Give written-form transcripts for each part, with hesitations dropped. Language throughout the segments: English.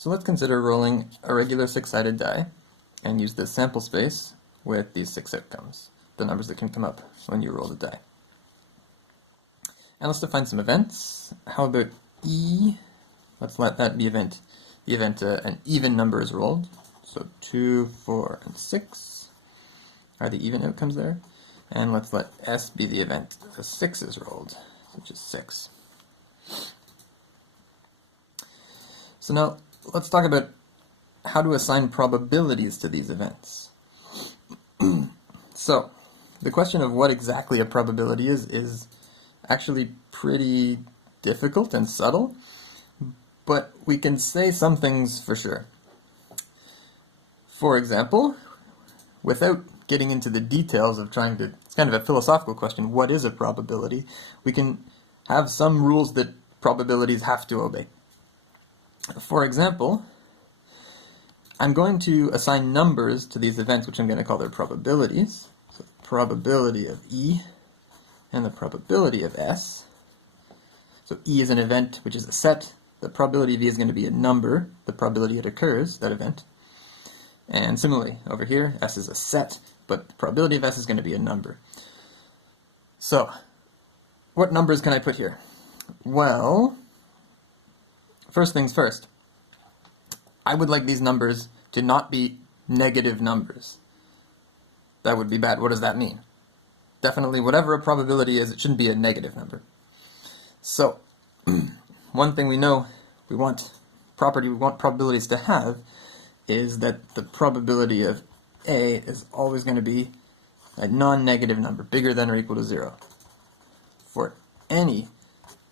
So let's consider rolling a regular six-sided die and use this sample space with these six outcomes, the numbers that can come up when you roll the die. And let's define some events. How about E? Let's let that be the event an even number is rolled. So 2, 4, and 6 are the even outcomes there. And let's let S be the event a 6 is rolled, which is 6. So now let's talk about how to assign probabilities to these events. So the question of what exactly a probability is actually pretty difficult and subtle, but we can say some things for sure. For example, without getting into the details of trying to, it's kind of a philosophical question, what is a probability? We can have some rules that probabilities have to obey. For example, I'm going to assign numbers to these events, which I'm going to call their probabilities. So the probability of E and the probability of S. So E is an event, which is a set. The probability of E is going to be a number, the probability it occurs, that event. And similarly, over here, S is a set, but the probability of S is going to be a number. So, what numbers can I put here? Well, first things first, I would like these numbers to not be negative numbers. That would be bad. What does that mean? Definitely, whatever a probability is, it shouldn't be a negative number. So, one thing we know we want probabilities to have is that the probability of A is always going to be a non-negative number, bigger than or equal to 0, for any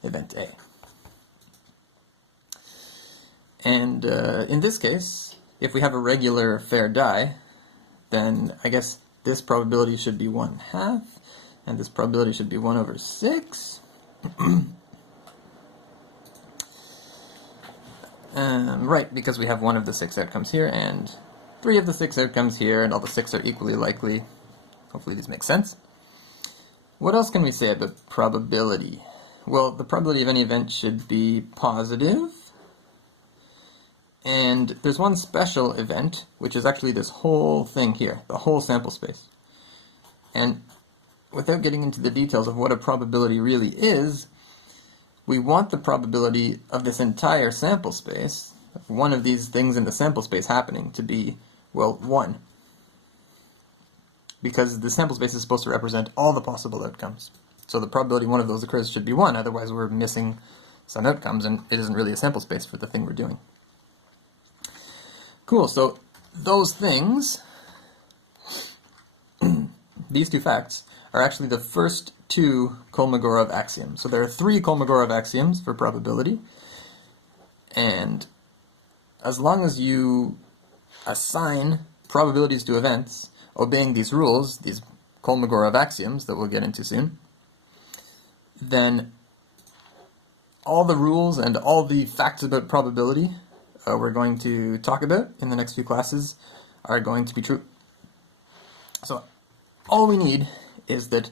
event A. And in this case, if we have a regular fair die, then I guess this probability should be 1/2, and this probability should be 1/6. Right, because we have one of the 6 outcomes here, and 3 of the 6 outcomes here, and all the 6 are equally likely. Hopefully these make sense. What else can we say about probability? Well, the probability of any event should be positive. And there's one special event, which is actually this whole thing here, the whole sample space. And without getting into the details of what a probability really is, we want the probability of this entire sample space, one of these things in the sample space happening, to be, well, 1. Because the sample space is supposed to represent all the possible outcomes. So the probability one of those occurs should be 1, otherwise we're missing some outcomes, and it isn't really a sample space for the thing we're doing. Cool, so those things, these two facts, are actually the first 2 Kolmogorov axioms. So there are 3 Kolmogorov axioms for probability, and as long as you assign probabilities to events obeying these rules, these Kolmogorov axioms that we'll get into soon, then all the rules and all the facts about probability we're going to talk about in the next few classes are going to be true. So all we need is that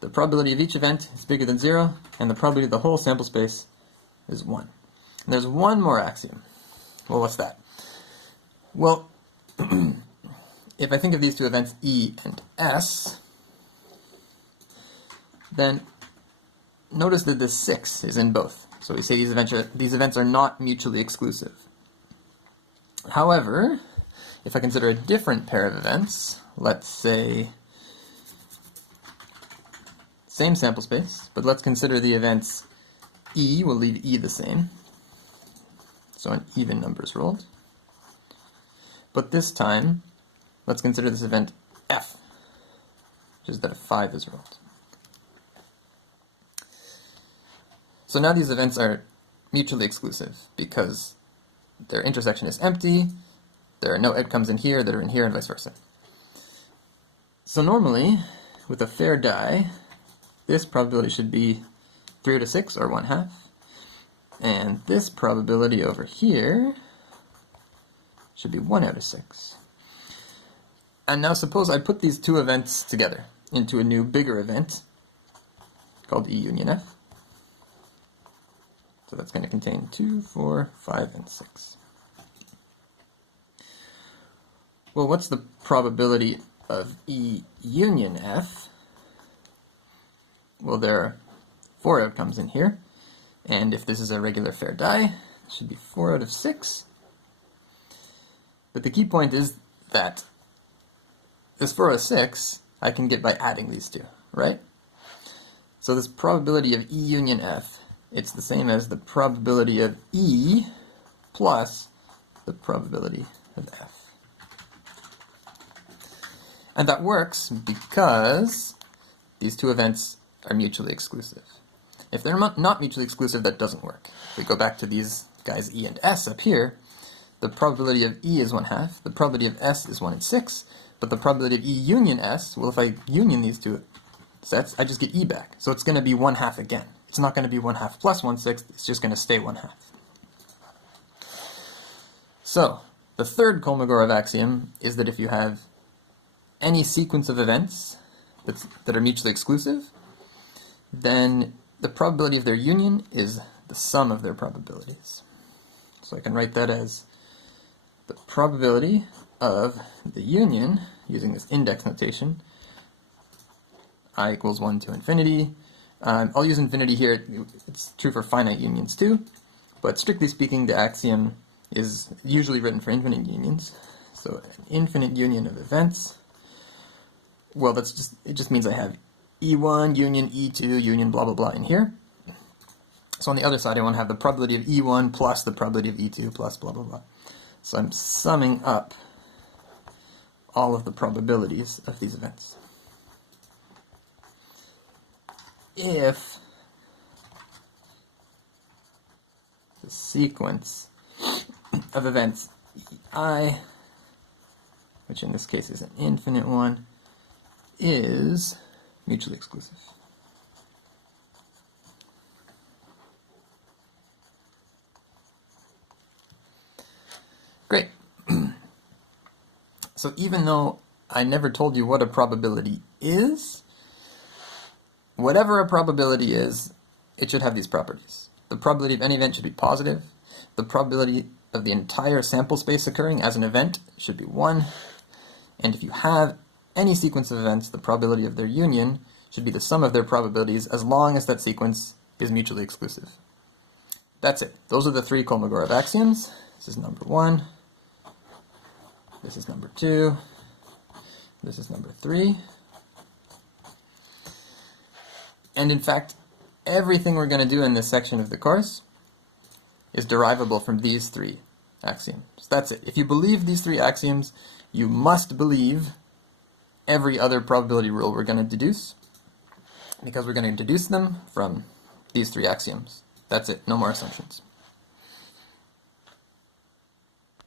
the probability of each event is bigger than 0, and the probability of the whole sample space is 1. And there's one more axiom. Well, what's that? Well, if I think of these two events, E and S, then notice that the 6 is in both. So we say these events are not mutually exclusive. However, if I consider a different pair of events, let's say same sample space, but let's consider the events E, we'll leave E the same, so an even number is rolled. But this time, let's consider this event F, which is that a 5 is rolled. So now these events are mutually exclusive because their intersection is empty, there are no outcomes in here that are in here, and vice versa. So normally, with a fair die, this probability should be 3/6, or 1/2, and this probability over here should be 1/6. And now suppose I put these two events together into a new bigger event called E union F. So that's going to contain 2, 4, 5, and 6. Well, what's the probability of E union F? Well, there are 4 outcomes in here, and if this is a regular fair die, it should be 4 out of 6. But the key point is that this 4 out of 6 I can get by adding these two, right? So this probability of E union F, it's the same as the probability of E plus the probability of F. And that works because these two events are mutually exclusive. If they're not mutually exclusive, that doesn't work. If we go back to these guys E and S up here, the probability of E is 1/2, the probability of S is 1 in 6, but the probability of E union S, well, if I union these two sets, I just get E back. So it's going to be 1/2 again. It's not going to be 1/2 plus 1/6, it's just going to stay 1/2. So, the third Kolmogorov axiom is that if you have any sequence of events that are mutually exclusive, then the probability of their union is the sum of their probabilities. So I can write that as the probability of the union, using this index notation, I equals 1 to infinity. I'll use infinity here. It's true for finite unions too, but strictly speaking, the axiom is usually written for infinite unions. So an infinite union of events, well, it just means I have E1 union E2 union blah blah blah in here. So on the other side, I want to have the probability of E1 plus the probability of E2 plus blah blah blah. So I'm summing up all of the probabilities of these events. If the sequence of events I, which in this case is an infinite one, is mutually exclusive. Great. So even though I never told you what a probability is, whatever a probability is, it should have these properties. The probability of any event should be positive. The probability of the entire sample space occurring as an event should be 1. And if you have any sequence of events, the probability of their union should be the sum of their probabilities as long as that sequence is mutually exclusive. That's it. Those are the 3 Kolmogorov axioms. This is number 1. This is number 2. This is number 3. And in fact, everything we're going to do in this section of the course is derivable from these 3 axioms. That's it. If you believe these 3 axioms, you must believe every other probability rule we're going to deduce, because we're going to deduce them from these 3 axioms. That's it. No more assumptions.